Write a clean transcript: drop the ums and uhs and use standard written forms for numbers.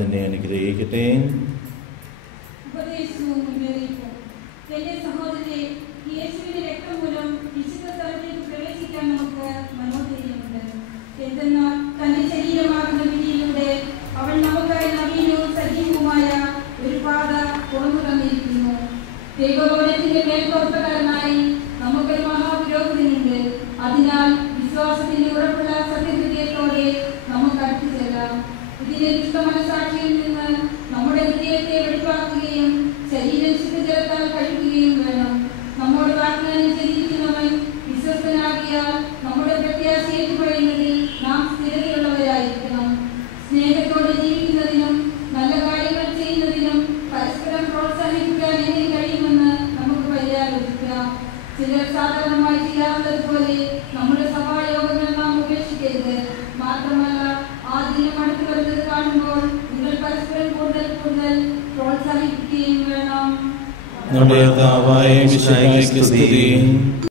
നിന്നെ അനുഗ്രഹിക്കട്ടെ. എന്റെ സഹോദരനെ, യേശുവിന്റെ രക്തം മൂലം വിശുദ്ധ സ്ഥലത്തേക്ക് പ്രവേശിക്കാൻ നമുക്ക് മനോധൈര്യമുണ്ട്. എന്തെന്നാൽ തന്റെ ശരീരമാകുന്ന വിധിയിലൂടെ അവൻ നമുക്കായി നവീനവും സജീവവുമായ ഒരു പാത തുറന്നു തന്നിരിക്കുന്നു. ദൈവഭവനത്തിന്റെ മേൽക്കോർപ്പക്കാരനായി നമുക്കൊരു മഹാപുരോഹിതനുണ്ട്. അതിനാൽ വിശ്വാസത്തിന്റെ ഉറപ്പുള്ള സത്യഹൃദയത്തോടെ നമുക്ക് അടുത്തു ചെല്ലാം. ഇതിന്റെ ദുഷ്ടമനസാക്ഷിയിൽ നിന്ന് നമ്മുടെ ഹൃദയത്തെ വെളിപ്പാക്കുകയും ശരീരം ശുദ്ധജലത്താൽ കഴിക്കുകയും വേണം. നമ്മോട് വാഗ്ദാനം ചെയ്തിരിക്കുന്നവൻ വിശ്വസ്തനാകിയാൽ നമ്മുടെ പ്രത്യാശ ഏറ്റുപറയുന്നതിൽ നാം സ്ഥിരതയുള്ളവരായിരിക്കണം. സ്നേഹത്തോടെ ജീവിക്കുന്നതിനും നല്ല കാര്യങ്ങൾ ചെയ്യുന്നതിനും പരസ്പരം പ്രോത്സാഹിപ്പിക്കാൻ എങ്ങനെ കഴിയുമെന്ന് നമുക്ക് പര്യാലോചിക്കാം. ചിലർ സാധാരണമായി ചെയ്യാറുള്ളതുപോലെ നമ്മുടെ സഭായോഗങ്ങൾ നാം ഉപേക്ഷിക്കരുത്. മാത്രമല്ല, ആ ദിനം അടുത്തു വരുന്നത് കാണുമ്പോൾ നിങ്ങൾ പരസ്പരം കൂടുതൽ പ്രോത്സാഹിപ്പിക്കുകയും വേണം. നമ്മുടെ കർത്താവായ മിശിഹായ്ക്ക് സ്തുതി.